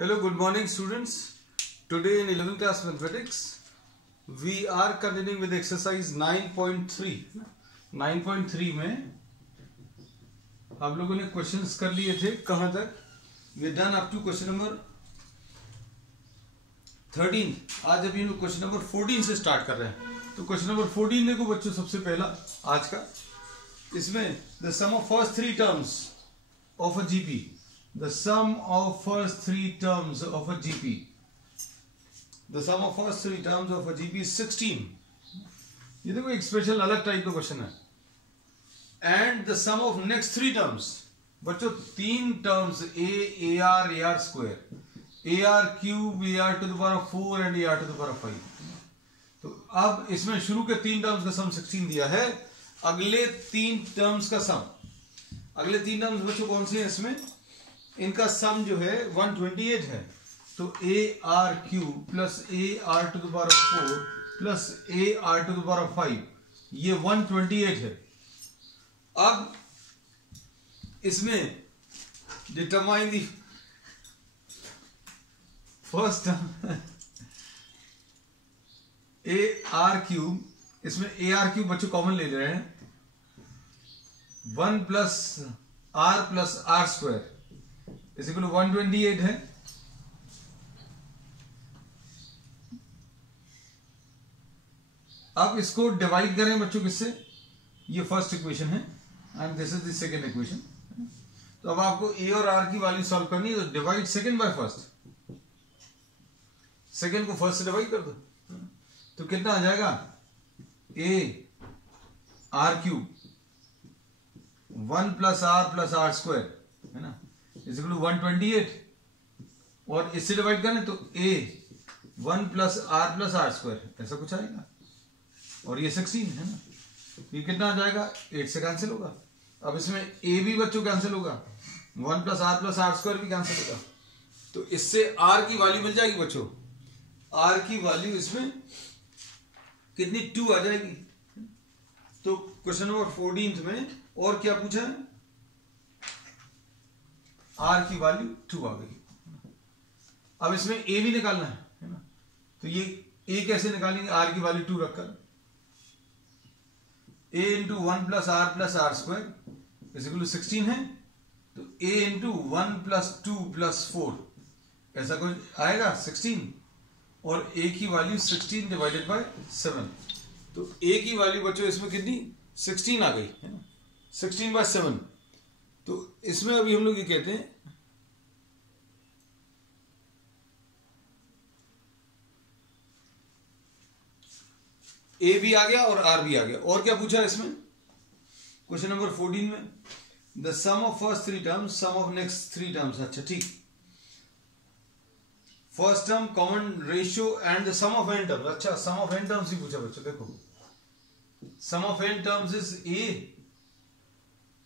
Hello, good morning students. Today in 11th class mathematics, we are continuing with exercise 9.3. 9.3 में आप लोगों ने questions कर लिए थे कहां तक? We done up to question number 13. आज अभी हम क्वेश्चन नंबर 14 से स्टार्ट कर रहे हैं. तो क्वेश्चन नंबर 14 देखो बच्चों, सबसे पहला आज का. इसमें the sum of first three terms of a GP. The sum of first three terms of a GP. The sum of first three terms of a GP is 16. ये देखो एक स्पेशल अलग टाइप का क्वेश्चन है. And the sum of next three terms. बच्चों तीन terms AR square, AR cube, AR to the power of 4 and AR to the power of 5. तो अब इसमें शुरू के तीन टर्म्स का सम 16 दिया है. अगले तीन टर्म्स का सम, अगले तीन टर्म्स बच्चों कौन से हैं? इसमें इनका सम जो है 128 है. तो AR cube plus AR to the power of 4 plus AR to the power of 5, ये 128 है. अब इसमें determine the first term AR cube. इसमें AR क्यूब बच्चों कॉमन ले रहे हैं. 1 plus R square is equal to 128 है. अब इसको डिवाइड करें बच्चों किससे? ये फर्स्ट इक्वेशन है and this is the second equation. तो अब आपको A और R की वैल्यू सॉल्व करनी है. तो divide second by first, second को फर्स्ट से डिवाइड कर दो. तो कितना आ जाएगा? AR cube 1 plus R square है ना, इज इक्वल टू 128. और इससे डिवाइड करें तो A 1 प्लस R स्क्वायर ऐसा कुछ आएगा. और ये 16 है ना. ये कितना आ जाएगा? 8 से कैंसिल होगा. अब इसमें A भी बच्चों कैंसिल होगा, 1 प्लस R स्क्वायर भी कैंसिल होगा. तो इससे R की वैल्यू मिल जाएगी बच्चों. R की वैल्यू इसमें कितनी? 2 आ जाएगी. तो क्वेश्चन नंबर 14 में और क्या पूछा है? R की वैल्यू 2 आ गई. अब इसमें A भी निकालना है ना. तो ये A कैसे निकालेंगे? R की वैल्यू 2 रखकर. A into 1 plus R square is equal to 16 है. तो A इंटू 1 प्लस 2 प्लस 4 ऐसा कुछ आएगा 16. और A की वैल्यू 16 डिवाइडेड बाय 7. तो A की वैल्यू बच्चों इसमें कितनी? 16 आ गई है ना. 16 बाय 7. तो इसमें अभी हम लोग ये कहते हैं A भी आ गया और R भी आ गया. और क्या पूछा है इसमें क्वेश्चन नंबर 14 में? The sum of first three terms, sum of next three terms. अच्छा ठीक. First term common ratio and the sum of n terms. अच्छा सम ऑफ एन टर्म्स ही पूछा बच्चों. देखो sum of n terms is A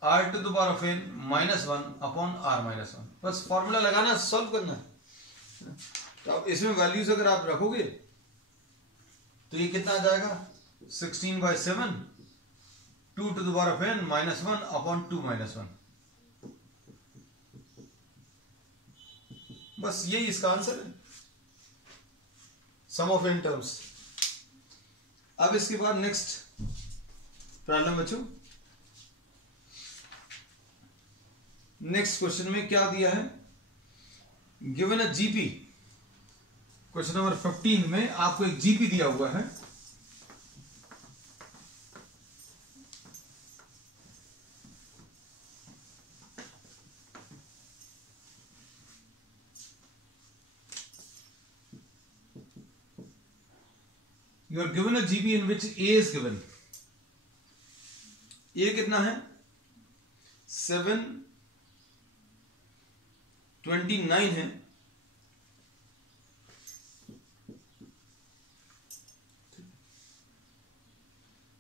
R to the power of n minus 1 upon R minus 1. बस formula लगाना, solve करना है. तो अब इसमें वैल्यूज अगर आप रखोगे तो ये कितना आ जाएगा? 16 by 7 2 to the power of n minus 1 upon 2 minus 1. बस यही इसका आंसर है, सम ऑफ एन टर्म्स. अब इसके बाद नेक्स्ट प्रॉब्लम बच्चों. नेक्स्ट क्वेश्चन में क्या दिया है? Given a GP. Question number 15 में आपको एक जीपी दिया हुआ है. You are given a GP in which A is given. A कितना है? 729 है.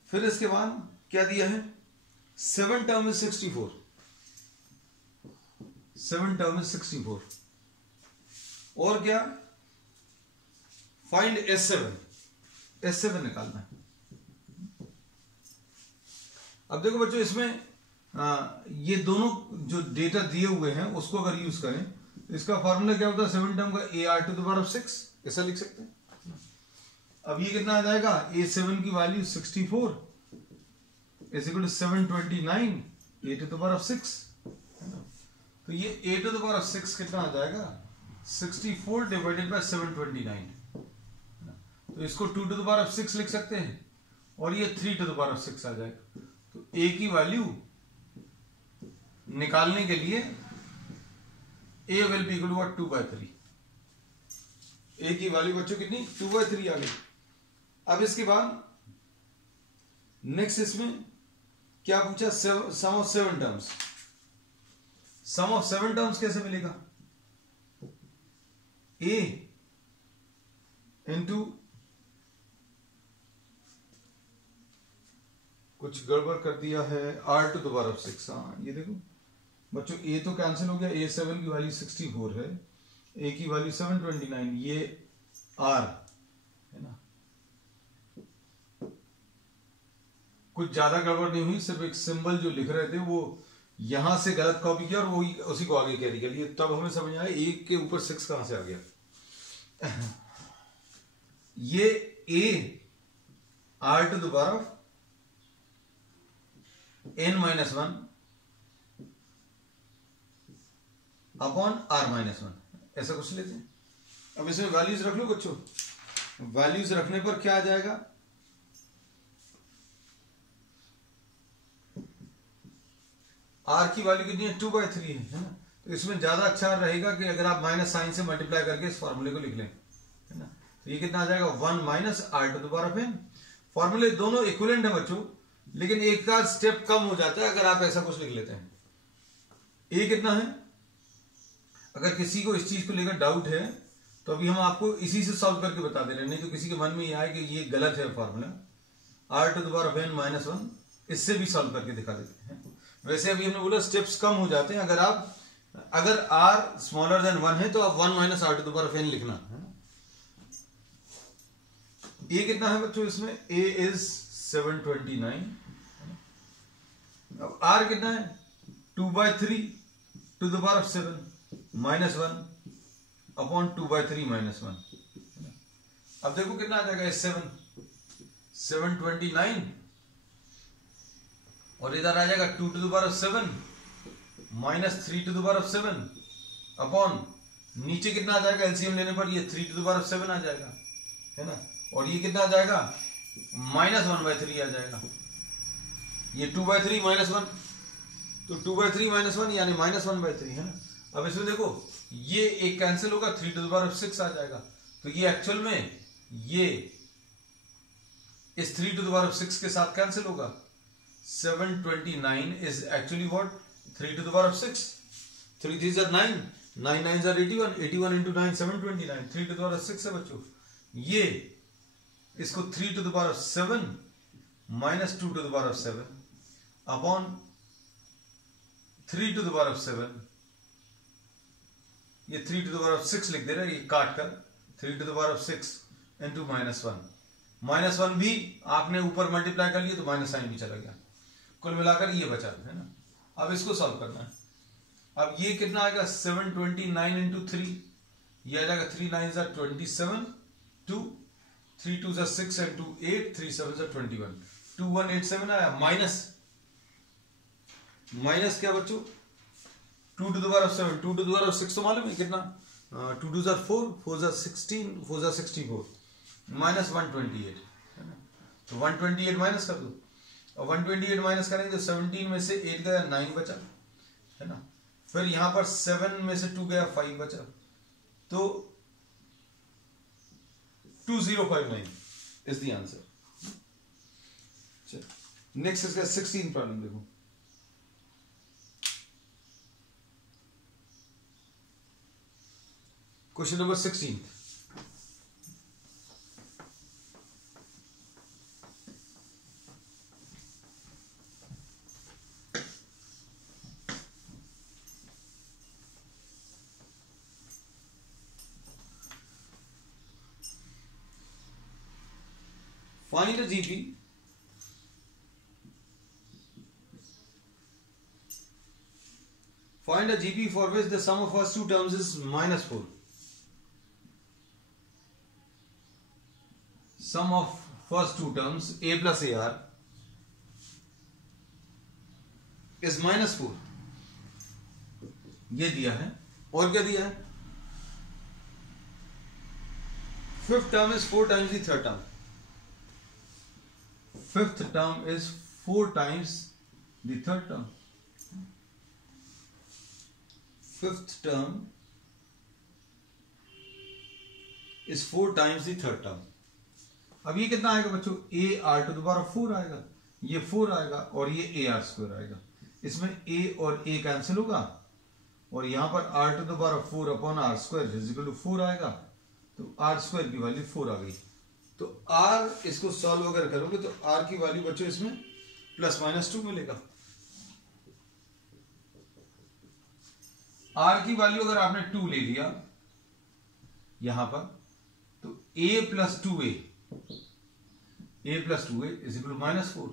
फिर इसके बाद क्या दिया है? 7 टर्म इज 64. 7 term is 64. और क्या? फाइंड S7 निकालना है. अब देखो बच्चों इसमें ये दोनों जो डेटा दिए हुए हैं उसको अगर यूज करें तो इसका फॉर्मूला क्या होता है 7 टर्म का a r to the power of 6, ऐसा लिख सकते हैं। अब ये कितना आ जाएगा, a7 की value 64 is equal to 729 a to the power of 6, तो ये a to the power of 6 कितना आ जाएगा 64 डिवाइडेड बाय 729, तो इसको 2 टू द पावर ऑफ 6 लिख सकते हैं और ये 3 टू द पावर ऑफ 6 आ जाएगा। तो a की वैल्यू निकालने के लिए a will be equal to 2/3, a की वैल्यू बच्चों कितनी 2/3 आ गई। अब इसके बाद नेक्स्ट इसमें क्या पूछा, sum of 7 terms. Sum of 7 terms कैसे मिलेगा, a इंटू कुछ गड़बड़ कर दिया है r to the power of 6। हाँ ये देखो बच्चों a तो कैंसिल हो गया, a7 की वैल्यू 64 है, a की वैल्यू 729, ये r है ना, कुछ ज्यादा गड़बड़ नहीं हुई, सिर्फ एक सिंबल जो लिख रहे थे वो यहां से गलत कॉपी किया और वो उसी को आगे कैरी कर लिया, तब हमें समझ आया एक के ऊपर 6 कहां से आ गया। ये a r to the power of n-1 upon r-1 ऐसा कुछ लेते हैं। अब इसमें वैल्यूज रख लो बच्चों, वैल्यूज रखने पर क्या आ जाएगा, r की वैल्यू कितनी है 2/3 है ना, तो इसमें ज्यादा अच्छा रहेगा कि अगर आप माइनस साइन से मल्टीप्लाई करके इस फॉर्मूले को लिख लें, है ना, तो ये कितना आ जाएगा 1 minus r to the power of n। फॉर्मूले दोनों इक्विवेलेंट है बच्चों, लेकिन एक का स्टेप कम हो जाता है अगर आप ऐसा कुछ लिख लेते हैं। a कितना है, अगर किसी को इस चीज को लेकर डाउट है तो अभी हम आपको इसी से सॉल्व करके बता दे रहे हैं, नहीं तो किसी के मन में ये आए कि ये गलत है formula, r to the power of n-1 इससे भी सॉल्व करके दिखा देते हैं। वैसे अभी हमने बोला स्टेप्स कम हो जाते हैं, अगर r स्मॉलर देन 1 है तो आप 1 minus r to the power of n लिखना है। a कितना है बच्चों, इसमें a इज 729, अब r कितना है 2/3 to the power of 7 minus 1 upon 2/3 minus 1। अब देखो कितना आ जाएगा, 729 और इधर आ जाएगा 2 to the power of 7 minus 3 to the power of 7 upon नीचे कितना आ जाएगा, एलसीएम लेने पर ये 3 टू द पावर ऑफ 7 आ जाएगा, है ना, और ये कितना आ जाएगा माइनस 1/3 आ जाएगा, ये 2/3 माइनस 1, तो 2/3 माइनस 1 यानी माइनस 1/3 है ना। अब इसमें देखो ये एक कैंसिल होगा, 3 टू द पावर ऑफ 6 आ जाएगा, तो ये एक्चुअल में ये इस 3 टू द पावर ऑफ 6 के साथ कैंसिल होगा। 729 is actually what 3 to the power of 6, 3 3s are 9, 9 9s are 81, 81 into 9 729, 3 to the power of 6 है बच्चों। ये इसको 3 to the power of 7 minus 2 to the power of 7 upon 3 to the power of 7, ये 3 to the power of 6 लिख दे रहा है, ये काट कर 3 to the power of 6 into minus 1, minus 1 भी आपने ऊपर मल्टीप्लाई कर लिया तो माइनस साइन भी चला गया, कुल मिलाकर ये बचा है ना। अब इसको सॉल्व करना है, अब ये कितना आएगा 729 इंटू 3, ये आ जाएगा 3 9s are 27, 2 3 2s are 6 and 2 8, 3 7s are 21, 2187 आया, माइनस क्या बच्चों 2 to the power of 7, 2 to the power of 6 तो मालूम है कितना, 2 2s are 4, 4s are 16, 4s are 64, minus 128 है ना, तो 128 माइनस कर दो, और 128 माइनस करेंगे तो 17 में से 8 गया 9 बचा है ना, फिर यहां पर 7 में से 2 गया 5 बचा, तो 2059 इज द आंसर। नेक्स्ट इसका 16 प्रॉब्लम देखो, question number 16। Find a GP Find a GP for which the sum of first two terms is -4. Sum of first two terms a plus AR is -4. ये दिया है, और क्या दिया है? Fifth term is 4 times the third term. Fifth term is 4 times the third term. Fifth term is 4 times the third term. अब ये कितना आएगा बच्चों? a r to the power 4 आएगा, ये 4 आएगा और ये a r स्क्वायर आएगा. इसमें a और a कैंसिल होगा और यहां पर r to the power 4 upon r square is equal to 4 आएगा. तो r स्क्वायर की वैल्यू 4 आ गई. तो r इसको सॉल्व अगर करोगे तो r की वैल्यू बच्चों इसमें +-2 मिलेगा. r की वैल्यू अगर आपने 2 ले लिया यहां पर तो a plus 2a is equal to -4.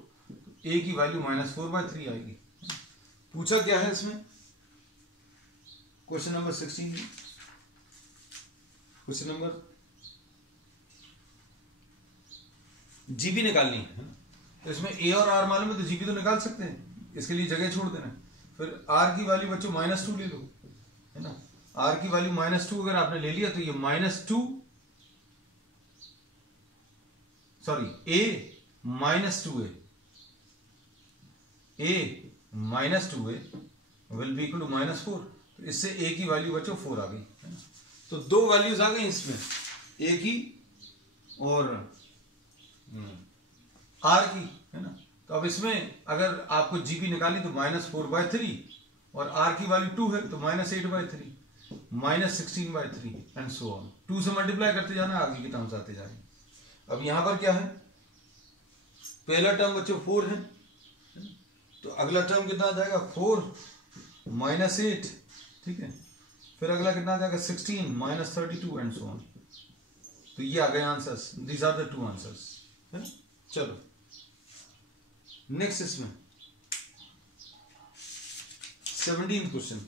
a की वैल्यू -4/3 आएगी. पूछा क्या है इसमें? Question number 16. Question number GB निकालनी है. तो इसमें a और r मालूम है तो जीबी तो निकाल सकते हैं, इसके लिए जगह छोड़ देना. फिर r की वैल्यू बच्चों -2 ले लो, है ना. r की वैल्यू -2 अगर आपने ले लिया तो ये -2 sorry a -2a will be equal to -4. तो इससे a की वैल्यू बच्चों 4 आ गई, है ना. तो दो वैल्यूज आ गई इसमें, a की और r की, है ना. तो अब इसमें अगर आपको जीबी निकाली तो -4/3 और r की वैल्यू 2 है तो -8/3 -16/3 एंड सो ऑन. 2 से मल्टीप्लाई करते जाना, आगे की टर्म्स आते जाएंगे. अब यहां पर क्या है? पहला टर्म बच्चों 4 है, तो अगला टर्म कितना आ जाएगा? 4 -8, ठीक है. फिर अगला कितना आ जाएगा? 16 -32 एंड सो ऑन. तो ये आ गए answers. These are the 2 answers. चलो नेक्स्ट इसमें 17th क्वेश्चन.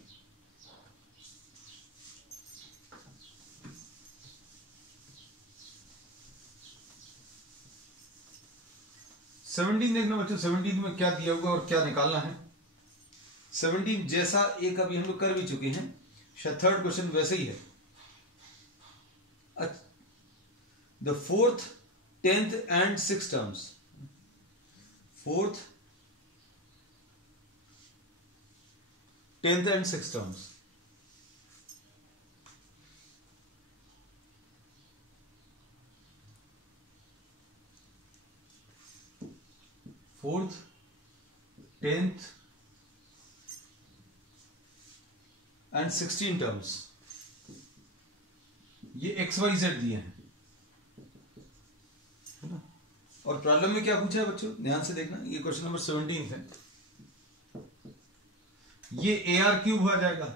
देखना बच्चों 17 में क्या दिया होगा और क्या निकालना है. 17 जैसा एक अभी हम लोग कर भी चुके हैं, शायद थर्ड क्वेश्चन वैसे ही है. The 4th, 10th and 6th terms. 4th, 10th and 6th terms. Fourth, 10th and 16 terms. ये XYZ दिए हैं, और प्रॉब्लम में क्या पूछा है बच्चों? ध्यान से देखना. ये क्वेश्चन नंबर 17 है. ये AR³ आ जाएगा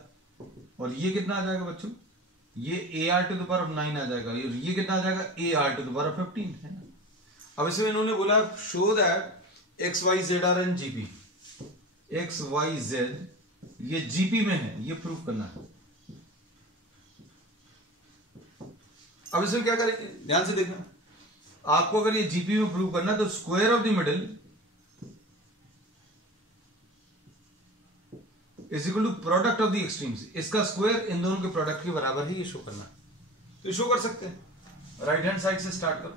और ये कितना आ जाएगा बच्चों? ये AR to the power of 9 आ जाएगा. ये कितना आ जाएगा? AR to the power of 15, है ना. अब इसमें इन्होंने बोला show that XYZ are in GP. XYZ ये GP में है, ये प्रूफ करना है. अब इसमें क्या करेंगे? ध्यान से देखना. आपको अगर ये GP में प्रूव करना है तो square of the middle is equal to product of the extremes. इसका स्क्वायर इन दोनों के प्रोडक्ट के बराबर है, ये शो करना है. तो शो कर सकते हैं. राइट हैंड साइड से स्टार्ट करो.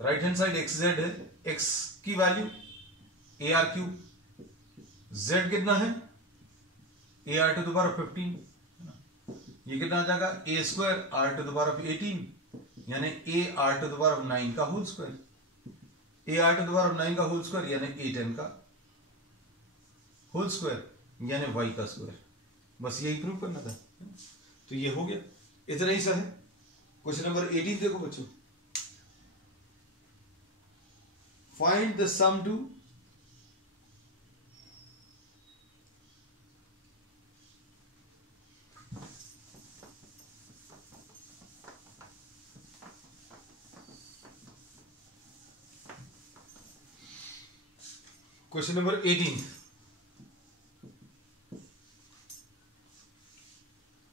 राइट हैंड साइड XZ है, x की वैल्यू AR³, z कितना है? AR to the power of 15. ये कितना आ जाएगा? A² R to the power of 18 यानी AR to the power of 9 का whole square. AR to the power of 9 का होल स्क्वायर यानी A10 का होल स्क्वायर यानी y का स्क्वायर. बस यही प्रूव करना था. तो ये हो गया. इतना ही सा है. क्वेश्चन नंबर 18 देखो बच्चों. Find the sum to question number 18.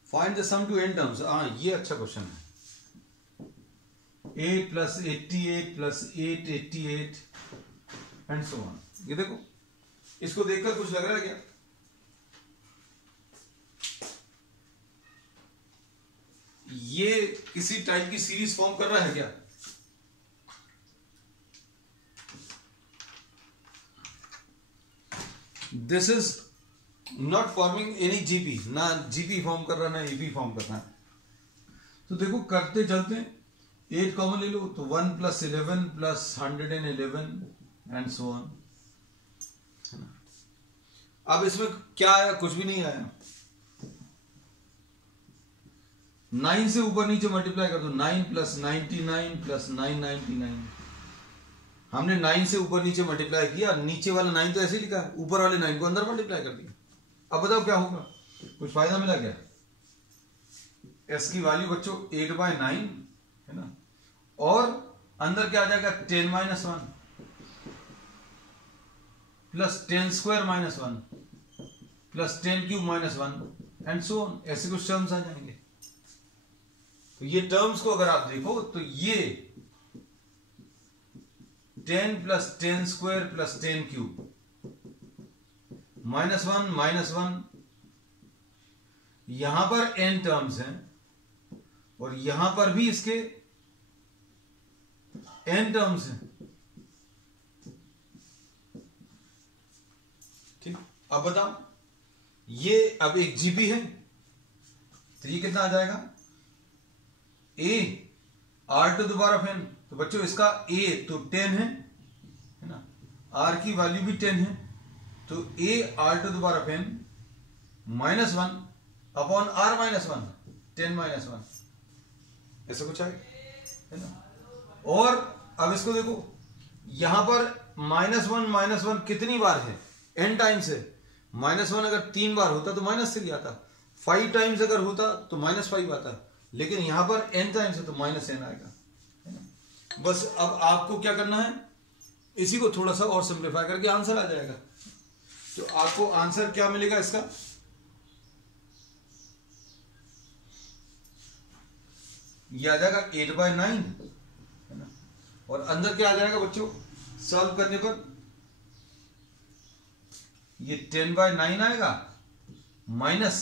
Find the sum to n terms. हाँ, ये अच्छा क्वेश्चन है। 8 + 88 + 888 एंड सो ऑन। ये देखो, इसको देखकर कुछ लग रहा है क्या? ये किसी टाइप की सीरीज फॉर्म कर रहा है क्या? This is not forming any GP, ना जीपी फॉर्म कर रहा है ना एपी फॉर्म कर रहा है। तो देखो करते चलते हैं, 8 कॉमन ले लो तो 1 + 11 + 111 एंड सो ऑन, है ना। अब इसमें क्या आया? कुछ भी नहीं आया। 9 से ऊपर नीचे मल्टीप्लाई कर दो, 9 + 99 + 999। हमने 9 से ऊपर नीचे मल्टीप्लाई किया, नीचे वाला 9 तो ऐसे लिखा है, ऊपर वाले 9 को अंदर मल्टीप्लाई कर दिया। अब बताओ क्या होगा? कुछ फायदा मिला क्या? s की वैल्यू बच्चों 8/9 है ना, और अंदर क्या आ जाएगा? 10 - 1 + 10² - 1 + 10³ - 1 एंड सो ऑन। ऐसे कुछ टर्म्स आ जाएंगे। तो ये टर्म्स को अगर आप देखो तो ये 10 + 10² + 10³ -1 -1, यहां पर n टर्म्स हैं और यहां पर भी इसके n टर्म्स हैं। ठीक, अब बताओ, ये अब एक जीपी है तो ये कितना आ जाएगा? a r⁴n। तो बच्चों इसका a तो 10 है ना, r की वैल्यू भी 10 है, तो a r⁴n -1 अपॉन r - 1, 10 - 1, ऐसा कुछ आएगा, है ना। और अब इसको देखो, यहां पर -1 -1 कितनी बार है? n टाइम्स है। -1 अगर 3 बार होता तो माइनस से आता, 5 टाइम्स अगर होता तो -5 आता, लेकिन यहां पर n टाइम्स है तो -n आएगा, है ना। बस अब आपको क्या करना है, इसी को थोड़ा सा और सिंप्लीफाई करके आंसर आ जाएगा। तो आपको आंसर क्या मिलेगा इसका? ये आ जाएगा 8/9, है ना, और अंदर क्या आ जाएगा बच्चों? सॉल्व करने पर ये 10/9 आएगा माइनस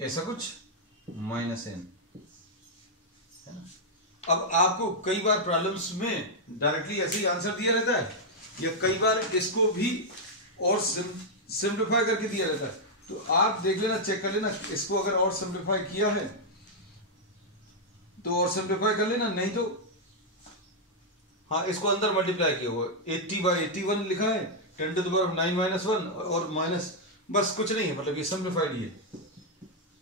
ऐसा कुछ -n, है ना। अब आपको कई बार प्रॉब्लम्स में डायरेक्टली ऐसे ही आंसर दिया रहता है, या कई बार इसको भी और सिंप्लीफाई करके दिया रहता है। तो आप देख लेना, चेक कर लेना, इसको अगर और सिंप्लीफाई किया है तो और सिंप्लीफाई कर लेना, नहीं तो हाँ इसको अंदर मल्टीप्लाई किया हुआ 80/81 लिखा है, 10⁹ -1 और माइनस, बस कुछ नहीं है, मतलब ये सिंप्लीफाइड ही है।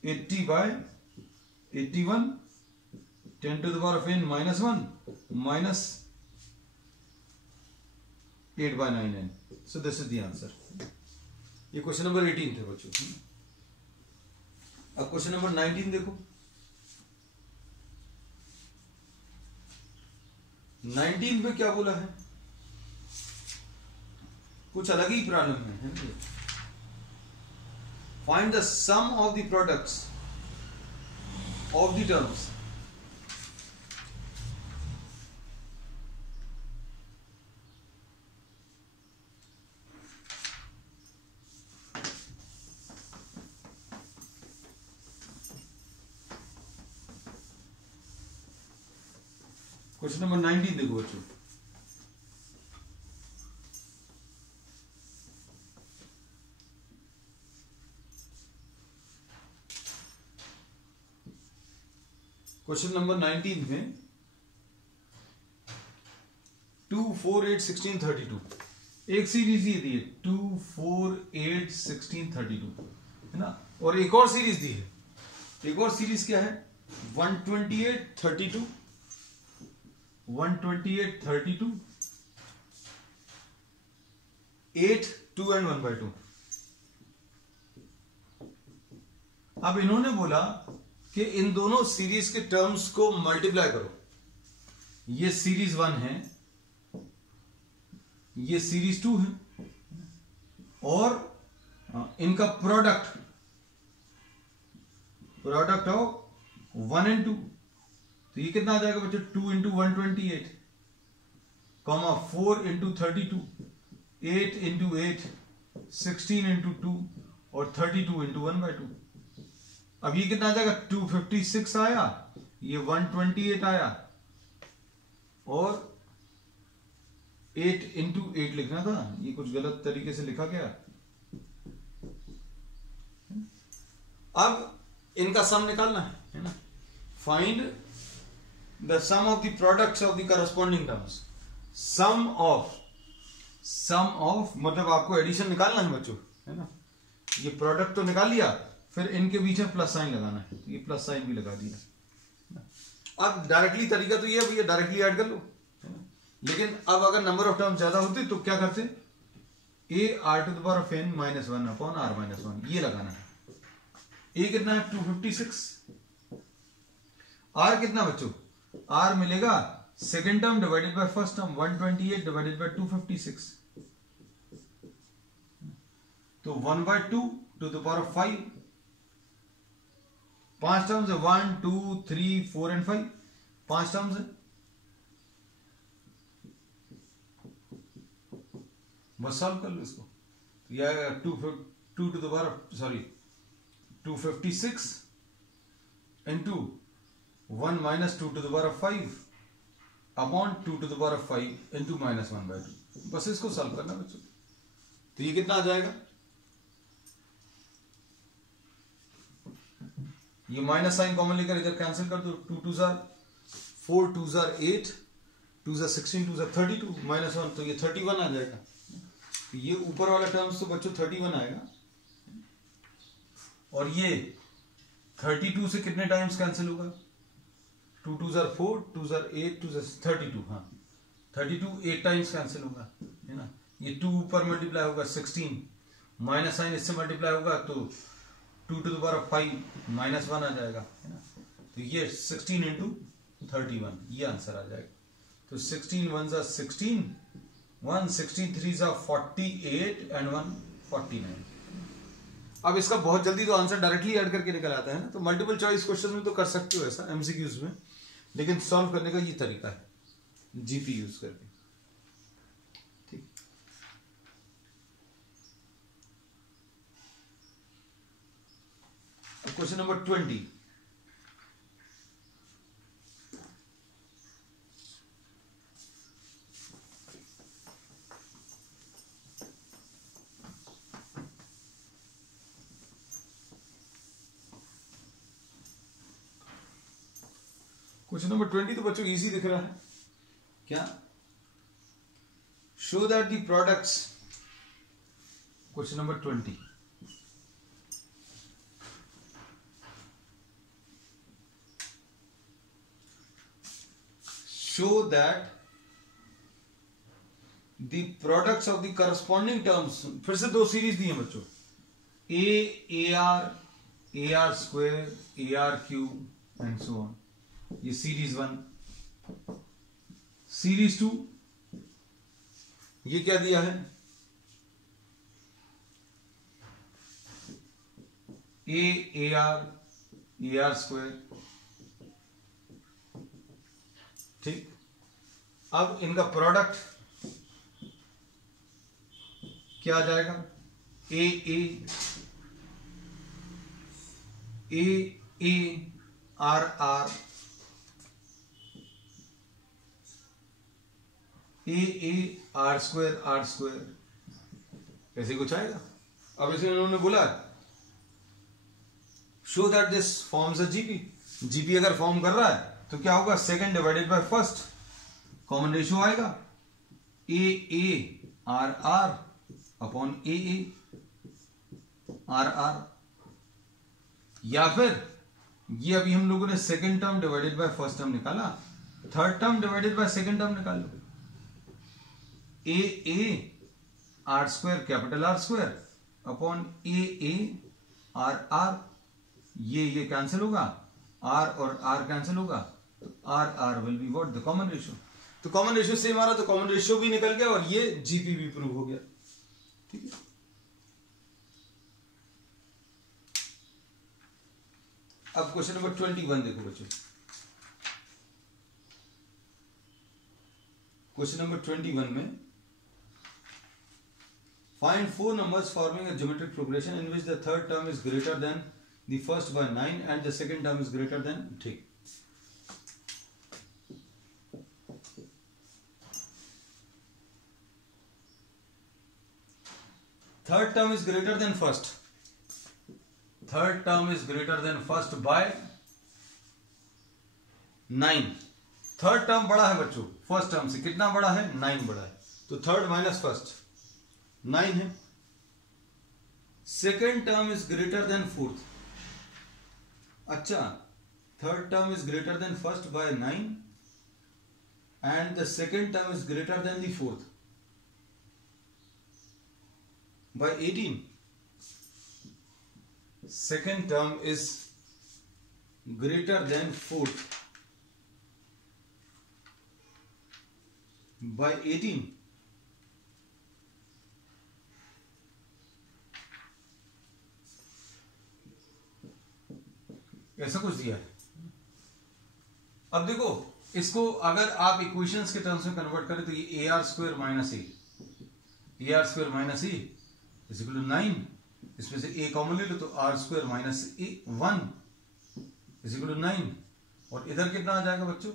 80/81 10⁻n - 1 minus 8/9n. So this is the answer. ये क्वेश्चन नंबर 18 थे बच्चों। अब क्वेश्चन नंबर 19 देखो। 19 में क्या बोला है? कुछ अलग ही प्रॉब्लम है। Find the sum of the products of the terms. Question number 19 देखो बच्चों। क्वेश्चन नंबर 19 में 2, 4, 8, 16, 32 एक सीरीज ये दी है, 2, 4, 8, 16, 32, है ना। और एक और सीरीज दी है। एक और सीरीज क्या है? 128, 32, 128, 32, 8, 2 and 1/2। अब इन्होंने बोला कि इन दोनों सीरीज के टर्म्स को मल्टीप्लाई करो। ये सीरीज 1 है, ये सीरीज 2 है, और इनका प्रोडक्ट ऑफ 1 and 2, तो ये कितना आ जाएगा बच्चों? 2 into 128, comma 4 into 32, 8 into 8, 16 into 2 और 32 into 1/2। अब ये कितना आ जाएगा? 256 आया, ये 128 आया, और 8 into 8 लिखना था, ये कुछ गलत तरीके से लिखा गया। अब इनका सम निकालना है ना। Find the sum of the products of the corresponding terms. Sum of मतलब आपको एडिशन निकालना है बच्चों, है ना। ये प्रोडक्ट तो निकाल लिया, फिर इनके बीच में प्लस साइन लगाना है, तो ये प्लस साइन भी लगा दिया। अब डायरेक्टली तरीका तो ये है भैया, डायरेक्टली ऐड कर लो, है ना। लेकिन अब अगर नंबर ऑफ टर्म ज्यादा होते तो क्या करते? a(r⁴n - 1/r-1) ये लगाना है। a कितना है? 256। r कितना बच्चों? r मिलेगा second term divided by first term, 128 divided by 256, तो 1/2 to the power of 5। 5 terms है, 1 2 3 4 and 5, 5 टर्म्स है। बस सॉल्व कर लो इसको, तो यह आएगा 2 to the power of 256 into 1 minus 2 to the power of 5 upon 2 to the power of 5 into -1/2। बस इसको सॉल्व करना बच्चों। तो ये कितना आ जाएगा? ये माइनस साइन कॉमन लेकर इधर कैंसिल कर दो। 2 2 4, 2 8, 2 16, 2 32, -1, तो ये 31 आ जाएगा। तो ये ऊपर वाला टर्म्स तो बच्चों 31 आएगा, और ये 32 से कितने टाइम्स कैंसिल होगा? 2 2 4, 2 8, 2 32, हाँ 32 8 टाइम्स कैंसिल होगा, है ना। ये 2 ऊपर मल्टीप्लाई होगा 16, माइनस साइन इससे मल्टीप्लाई होगा तो 2 to the power of 5 -1 आ जाएगा, है ना। तो ये 16 into 31 ये आंसर आ जाएगा। तो 16 1s are 16, 1 16 3s are 48 and 1 49। अब इसका बहुत जल्दी तो आंसर डायरेक्टली ऐड करके निकल आता है ना, तो मल्टीपल चॉइस क्वेश्चन में तो कर सकते हो ऐसा एमसीक्यूज में, लेकिन सॉल्व करने का ये तरीका है जीपी यूज करके। ठीक, क्वेश्चन नंबर 20। क्वेश्चन नंबर 20 तो बच्चों इजी दिख रहा है क्या? Show that the products, question number 20, show that the products of the corresponding terms, फिर से दो सीरीज दी हैं बच्चों, AR square, ARQ and so on। ये सीरीज 1, सीरीज 2, ये क्या दिया है? AR square. ठीक, अब इनका प्रोडक्ट क्या आ जाएगा? AR R स्क्वायर, ऐसे कुछ आएगा। अब इसे उन्होंने बोला show that this forms a GP. GP अगर फॉर्म कर रहा है तो क्या होगा? Second divided by first, common ratio आएगा AR अपॉन AR, या फिर ये अभी हम लोगों ने second term divided by first term निकाला, third term divided by second term निकाल लो। AR square capital R square upon AR, ये कैंसिल होगा, R और R कैंसिल होगा, तो R will be what? The common ratio. तो कॉमन रेशियो सेम आ रहा, तो कॉमन रेशियो भी निकल गया और ये जीपी भी प्रूव हो गया। ठीक है, अब क्वेश्चन नंबर 21 देखो बच्चों। क्वेश्चन नंबर 21 में find 4 numbers forming a geometric progression in which the third term is greater than the first by 9 and the second term is greater than 3. Third term is greater than first. Third term is greater than first by 9. Third term बड़ा है बच्चों first term से, कितना बड़ा है? 9 बड़ा है, तो थर्ड माइनस फर्स्ट 9 है। Second term is greater than fourth. अच्छा, third term is greater than first by 9 and the second term is greater than the fourth by 18. Second term is greater than fourth by 18. ऐसा कुछ दिया है। अब देखो इसको अगर आप इक्वेशंस के टर्म्स में कन्वर्ट करें तो ये AR square minus AR square minus E is equal to 9, इसमें से a कॉमन ले लो तो R square minus 1 is equal to 9, और इधर कितना आ जाएगा बच्चों?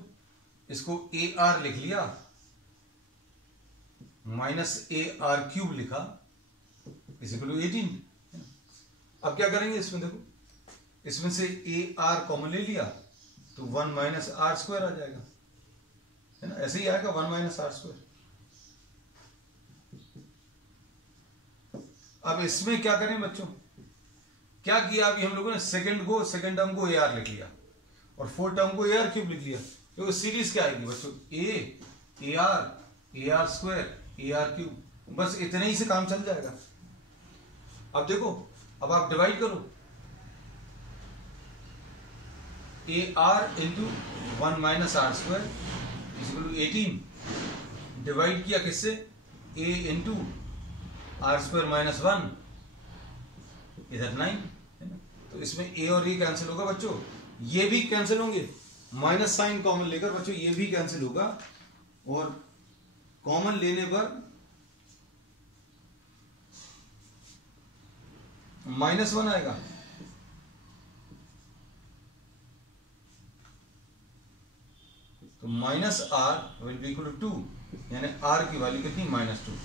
इसको AR लिख लिया माइनस AR क्यूब लिखा इज इक्वल टू 18। अब क्या करेंगे इसमें? देखो इसमें से AR कॉमन ले लिया तो 1 माइनस आर स्क्वायर आ जाएगा, है ना? ऐसे ही आएगा 1 माइनस आर स्क्वायर। अब इसमें क्या करें बच्चों? क्या किया अभी हम लोगों ने? सेकंड टर्म को AR लिख लिया और फोर्थ टर्म को AR क्यूब लिख लिया। तो सीरीज क्या आएगी बच्चों? AR स्क्वायर AR क्यूब, बस इतने ही से काम चल जाएगा। अब देखो, अब आप डिवाइड करो AR into 1 minus R square is equal to 18, divide किया किससे? A into R square minus 1, इधर 9 है ना? तो इसमें A और A कैंसिल होगा बच्चों, ये भी कैंसिल होंगे, माइनस साइन कॉमन लेकर बच्चों ये भी कैंसिल होगा, और कॉमन लेने पर -1 आएगा। तो minus R will be equal to 2, यानी आर की वैल्यू कितनी? -2।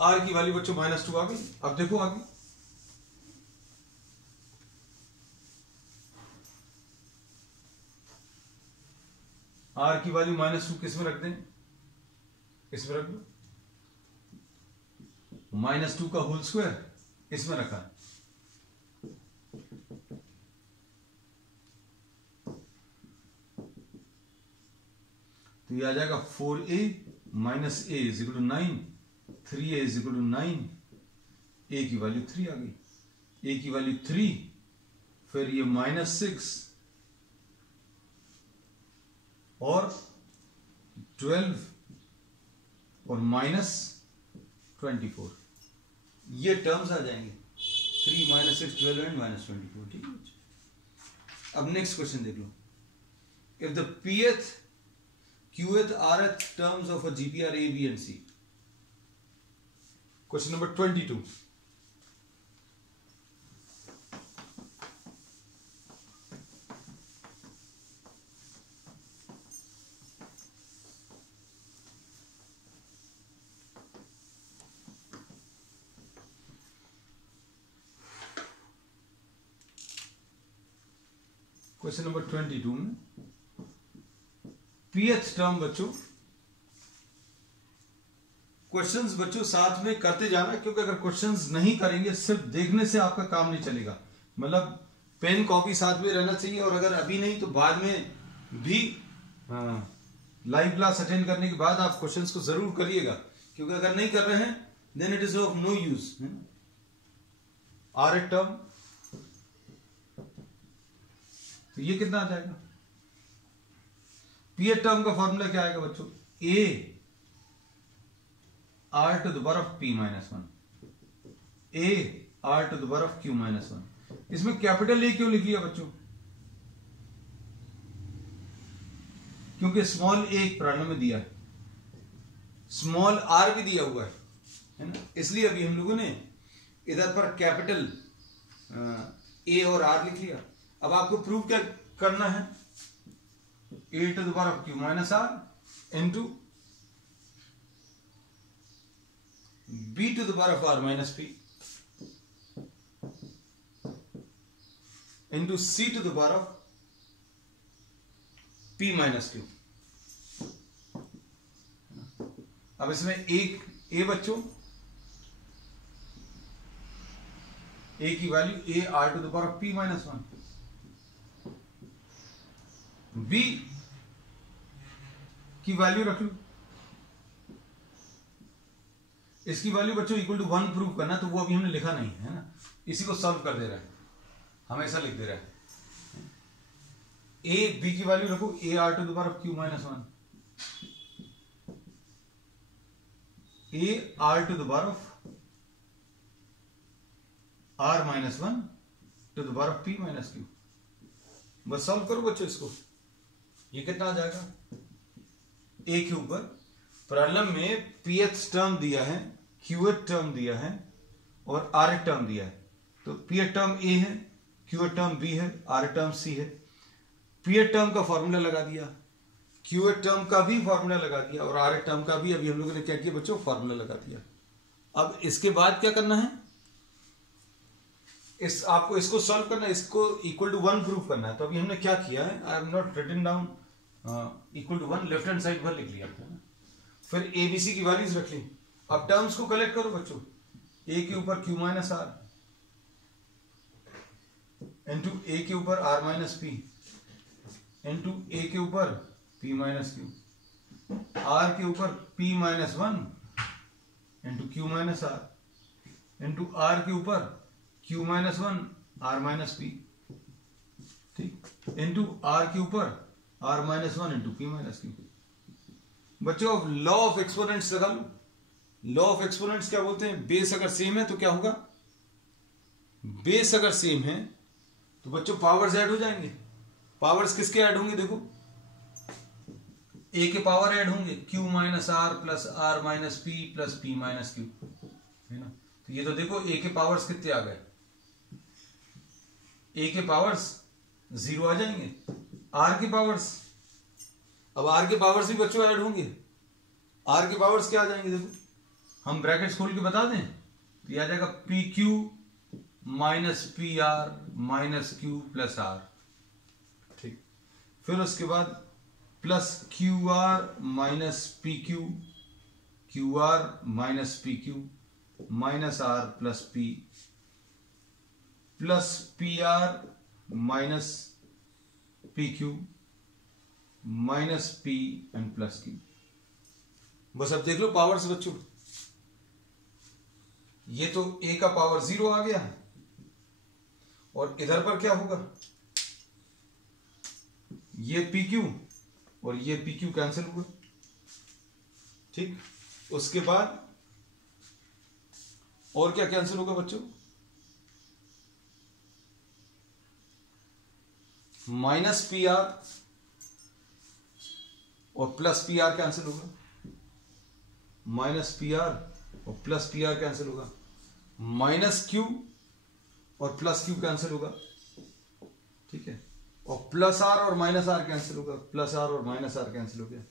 आर की वैल्यू बच्चों -2 आ गई। अब देखो आगे, आर की वैल्यू -2 किस में रख दें? इसमें रख दो, -2 का होल स्क्वायर इसमें रखा, तो ये आ जाएगा 4a minus a is equal to 9, 3a is equal to 9, a की वैल्यू 3 आ गई, a की वैल्यू 3, फिर ये -6 और 12 और -24, ये टर्म्स आ जाएंगे, 3 -6 12 एंड -24। ठीक है, अब नेक्स्ट क्वेश्चन देख लो। If the pth qth rth terms of a GP are A, B and C. Question number 22. Question number 22 में pth टर्म बच्चों, क्वेश्चंस बच्चों साथ में करते जाना, क्योंकि अगर क्वेश्चंस नहीं करेंगे सिर्फ देखने से आपका काम नहीं चलेगा। मतलब पेन कॉपी साथ में रहना चाहिए, और अगर अभी नहीं तो बाद में भी लाइव क्लास अटेंड करने के बाद आप क्वेश्चंस को जरूर करिएगा, क्योंकि अगर नहीं कर रहे हैं then it is of no use. R term तो ये कितना आ जाएगा? पी टर्म का फॉर्मूला क्या आएगा बच्चों? A are to the power of P -1, A are to the power of Q -1। इसमें कैपिटल ए क्यों लिख लिया बच्चों? क्योंकि स्मॉल ए एक प्रॉब्लम में दिया है, स्मॉल आर भी दिया हुआ है ना, इसलिए अभी हम लोगों ने इधर पर कैपिटल ए और आर लिख लिया। अब आपको प्रूव क्या करना है? A to the power of Q minus r into b to the power of are minus p into c to the power of P minus q. अब इसमें एक ए बच्चों, ए की value a are to the power of P minus 1, b की वैल्यू रख लू, इसकी वैल्यू बच्चों इक्वल टू 1 प्रूव करना, तो वो अभी हमने लिखा नहीं है ना, इसी को सॉल्व कर दे रहा है, हमेशा लिख दे रहा है। ए बी की वैल्यू रखो A are to the power of Q minus 1, A are to the power of are minus 1 to the power of P minus Q. बस सॉल्व करो बच्चों इसको, ये कितना आ जाएगा? ए के ऊपर प्रॉब्लम में पीएच टर्म दिया है, क्यूएच टर्म दिया है और आर टर्म दिया है, तो पीएच टर्म ए है, क्यूएच टर्म बी है, आर टर्म सी है। पीएच टर्म का फॉर्मूला लगा दिया, क्यूएच टर्म का भी फॉर्मूला लगा दिया और आर टर्म का भी अभी हम लोगों ने क्या किया बच्चों? फॉर्मूला लगा दिया। अब इसके बाद क्या करना है? आपको इसको सॉल्व करना है, इसको इक्वल टू 1 प्रूफ करना है। तो अभी हमने क्या किया है, I have not written down equal to 1, left hand side पर लिख लिया, फिर एबीसी की वैल्यूज रख ली। अब टर्म्स को कलेक्ट करो बच्चों, ए के ऊपर क्यू माइनस आर इंटू ए के ऊपर आर माइनस पी इंटू ए के ऊपर पी माइनस क्यू, आर के ऊपर P minus 1 into Q minus r into are के ऊपर Q minus 1 are minus P, ठीक, इंटू आर के ऊपर are minus 1 into P minus Q. बच्चों अब लॉ ऑफ एक्सपोनेंट्स लगा लो। लॉ ऑफ एक्सपोनेंट्स क्या बोलते हैं? बेस अगर सेम है तो क्या होगा? बेस अगर सेम है तो बच्चों पावर्स ऐड हो जाएंगे। पावर्स किसके ऐड होंगे? देखो ए के पावर ऐड होंगे, Q minus R plus R minus P plus P minus Q, है ना। तो ये तो देखो ए के पावर्स कितने आ गए? ए के पावर्स 0 आ जाएंगे। आर के पावर्स, अब आर के पावर्स भी बच्चों ऐड होंगे। आर के पावर्स क्या आ जाएंगे? देखो हम ब्रैकेट्स खोल के बता दें तो ये आ जाएगा P Q minus P R minus Q plus R, ठीक। फिर उसके बाद plus Q R minus P Q, Q R minus P Q minus R plus P R minus P Q minus P and plus Q. बस अब देख लो powers बच्चों, ये तो ए का पावर 0 आ गया और इधर पर क्या होगा? ये पी क्यू और ये पी क्यू कैंसिल होगा, ठीक। उसके बाद और क्या कैंसिल होगा बच्चों? माइनस पी आर और प्लस पी आर कैंसिल होगा, माइनस पी आर और प्लस पी आर कैंसिल होगा, माइनस क्यू और प्लस क्यू कैंसिल होगा, ठीक है। और प्लस आर और माइनस आर कैंसिल होगा, प्लस आर और माइनस आर कैंसिल हो गया,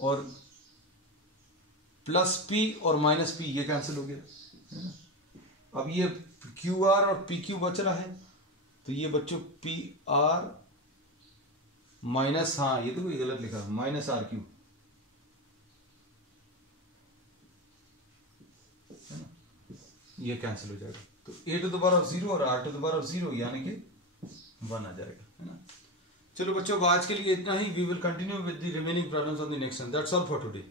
और प्लस पी और माइनस पी ये कैंसिल हो गया। अब ये क्यू आर और पी क्यू बच रहा है, तो ये बच्चों पी आर माइनस, हाँ ये तो कोई गलत लिखा, माइनस आर क्यू, है ना, ये कैंसिल हो जाएगा। तो A to the power of 0 और R to the power of 0 यानी कि 1 आ जाएगा, है ना। चलो बच्चों आज के लिए इतना ही। We will continue with the remaining problems on the next one. That's all for today.